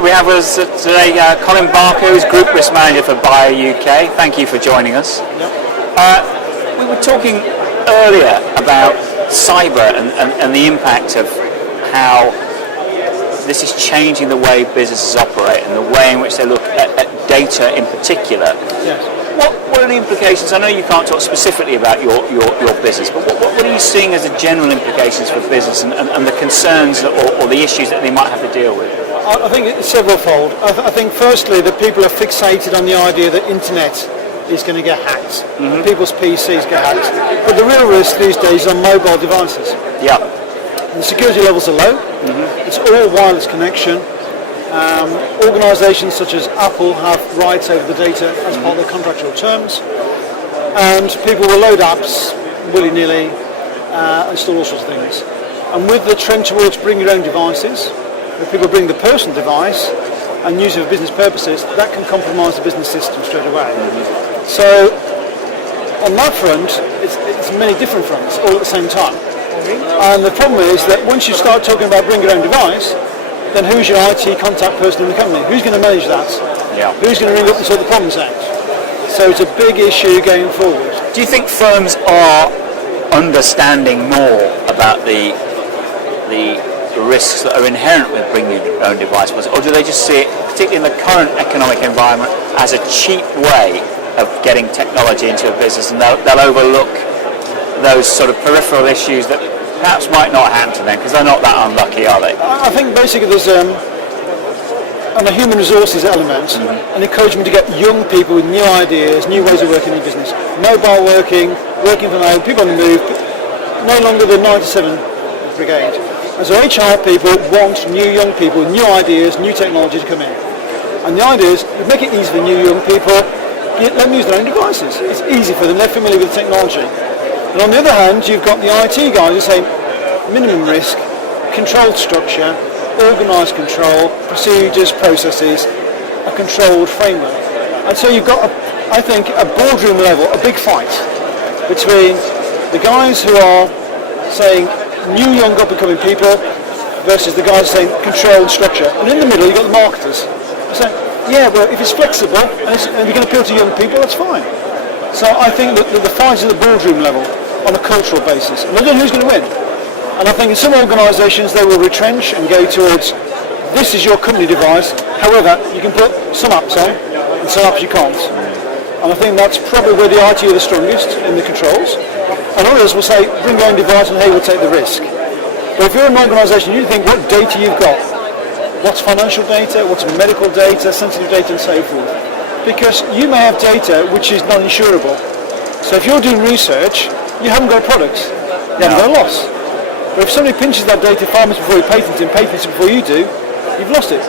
We have with us today Colin Barker, who's Group Risk Manager for Buyer UK. Thank you for joining us. We were talking earlier about cyber and the impact of how this is changing the way businesses operate and the way in which they look at data in particular. Yes. What are the implications? I know you can't talk specifically about your business, but what are you seeing as the general implications for business and the concerns or the issues that they might have to deal with? I think it's several-fold. I think firstly that people are fixated on the idea that internet is going to get hacked. Mm-hmm. People's PCs get hacked. But the real risk these days is on mobile devices. Yeah. The security levels are low. Mm-hmm. It's all wireless connection. Organisations such as Apple have rights over the data as part of their contractual terms. And people will load apps willy-nilly, install all sorts of things. And with the trend towards bring your own devices, if people bring the personal device and use it for business purposes, that can compromise the business system straight away. Mm-hmm. So on that front, it's many different fronts all at the same time. And the problem is that once you start talking about bring your own device, then who's your IT contact person in the company? Who's going to manage that? Yeah. Who's going to ring up and sort the problems out? So it's a big issue going forward. Do you think firms are understanding more about the risks that are inherent with bringing your own device, or do they just see it, particularly in the current economic environment, as a cheap way of getting technology into a business, and they'll overlook those sort of peripheral issues that perhaps might not happen to them because they're not that unlucky, are they? I think basically there's on a human resources element, an encouragement to get young people with new ideas, new ways of working in business. Mobile working from home, people on the move, no longer the 9 to 7 brigade. And so HR people want new young people, new ideas, new technology to come in. And the idea is, you make it easy for new young people, let them use their own devices. It's easy for them, they're familiar with technology. And on the other hand, you've got the IT guys who say minimum risk, controlled structure, organised control, procedures, processes, a controlled framework. And so you've got, I think, a boardroom level, a big fight between the guys who are saying new young up-and-coming people versus the guys saying controlled structure. And in the middle you've got the marketers saying, yeah, well, if it's flexible and we can appeal to young people, that's fine. So I think that the fight is at the boardroom level on a cultural basis. And I don't know who's going to win. And I think in some organisations they will retrench and go towards, this is your company device, however, you can put some apps on and some apps you can't. And I think that's probably where the IT are the strongest in the controls. And others will say, bring your own device and hey, we'll take the risk. But if you're an organisation, you think what data you've got. What's financial data, what's medical data, sensitive data and so forth. Because you may have data which is non-insurable. So if you're doing research, you haven't got a product. You haven't got a loss. But if somebody pinches that data 5 minutes before you patents it before you do, you've lost it.